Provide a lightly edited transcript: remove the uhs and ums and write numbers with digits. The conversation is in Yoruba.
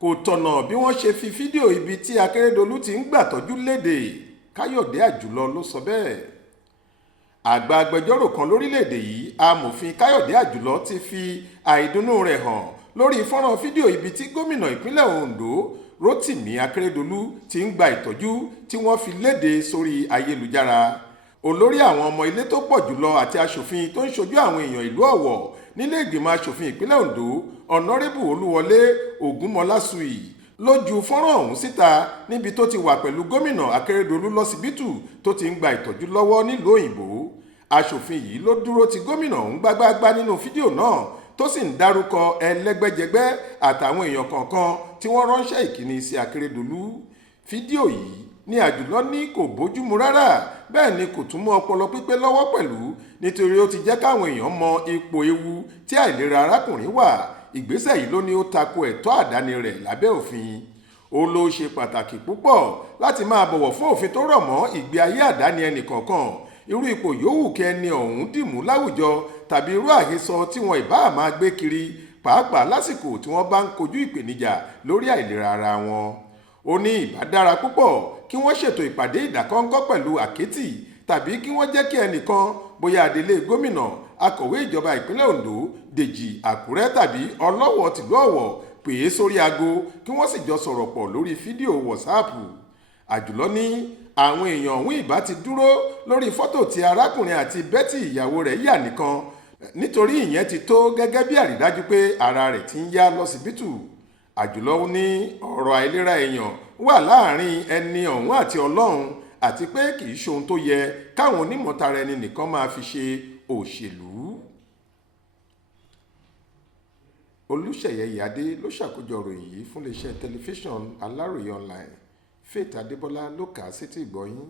kò tọ̀nà bí wọ́n ṣe fi fídíò ibi tí Akeredolu ti ń gbàtọ́jú léde. Káyọ̀dé Ajulọ ló sọ bẹ́ẹ̀. Àgbà agbẹjọ́rò kan lórílẹ̀‐èdè yìí, amòfin Káyọ̀dé Ajulọ ti fi àìdùnnú rẹ̀ hàn lórí fọ́nrán fídíò ibi tí gómìnà ìpínlẹ̀ Ondo Rotimi Akeredolu ti ń gba ìtọ́jú tí wọ́n fi léde sórí ayélujára. Olórí àwọn ọmọ ilé tó pọ̀ jùlọ àti aṣòfin tó ń ṣojú àwọn èèyàn ìlú Ọ̀wọ̀ nílé ìgbìmọ̀ aṣòfin ìpínlẹ̀ Ondo Ọ̀nàrẹ́bù Olúwọlé Ògúnmọlásùyì ló ju fọ́nrán ọ̀hún síta níbi tó ti wà pẹ̀lú gómìnà Akeredolu lọ́sibítù tó ti ń gba ìtọ́jú lọ́wọ́ nílùú òyìnbó. Aṣòfin yìí ló dúró ti gómìnà ọ̀hún gbágbáágbá nínú fídíò náà tó sì ń dárúkọ ẹlẹ́gbẹ́jẹgbẹ́ àtàwọn èèyàn kọ̀ọ̀kan tí wọ́n ránṣẹ́ ìkíni sí Akeredolu. Fídíò yìí ní Ajulọ ní kò bójúmu rárá, bẹ́ẹ̀ ni kò tún mú ọpọlọ pípé lọ́wọ́ pẹ̀lú, nítorí ó ti jẹ́ káwọn èèyàn mọ ipò ewu tí àìlera arákùnrin wà. Ìgbésẹ̀ yìí ló ní ó tako ẹ̀tọ́ àdáni rẹ̀ lábẹ́ òfin. Ó ló ṣe pàtàkì púpọ̀ láti máa bọ̀wọ̀ fún òfin tó rọ̀ mọ́ ìgbé ayé àdáni ẹnìkọ̀ọ̀kan, irú ipò yòówù kí ẹni ọ̀hún dìmú láwùjọ tàbí irú àhesọ tí wọn ìbá máa gbé kiri, pàápàá lásìkò tí wọ́n bá ń kojú ìpèníjà lórí àìlera ara wọn. Ó ní ìbá dára púpọ̀ kí wọ́n ṣètò ìpàdé ìdákọ́ńkọ́ pẹ̀lú àkẹ́tì tàbí kí wọ́n jẹ́ kí ẹnìkan, bóyá adelé gómìnà, akọ̀wé ìjọba ìpínlẹ̀ Ondo Dèjì Àkúrẹ́ tàbí ọlọ́wọ̀ tìlú Ọ̀wọ̀ pè é sórí aago kí wọ́n sì jọ sọ̀rọ̀ pọ̀ lórí fídíò wọ̀sáàpù. Àjùlọ ní àwọn èèyàn ọ̀hún ìbá ti dúró lórí fọ́tò tí arákùnrin àti Betty ìyàwó rẹ̀ yà nìkan, nítorí ìyẹn ti tó gẹ́gẹ́ bí àrídájú pé ara rẹ̀ ti ń yá lọ́sibítù. Àjùlọ ní ọ̀rọ̀ àìlera èèyàn wà láàrin ẹni ọ̀hún àti Ọlọ́run, àti pé kì í ṣohun tó yẹ káwọn onímọ̀tara ẹni nìkan máa fi ṣe òṣèlú. Olúṣèyẹ Ìyádé ló ṣàkójọ ìròyìn yìí fún iléeṣẹ́ tẹlifíṣàn Aláròye online. Faith Adébọ́lá ló kà á sétí ìgbọ́ yín.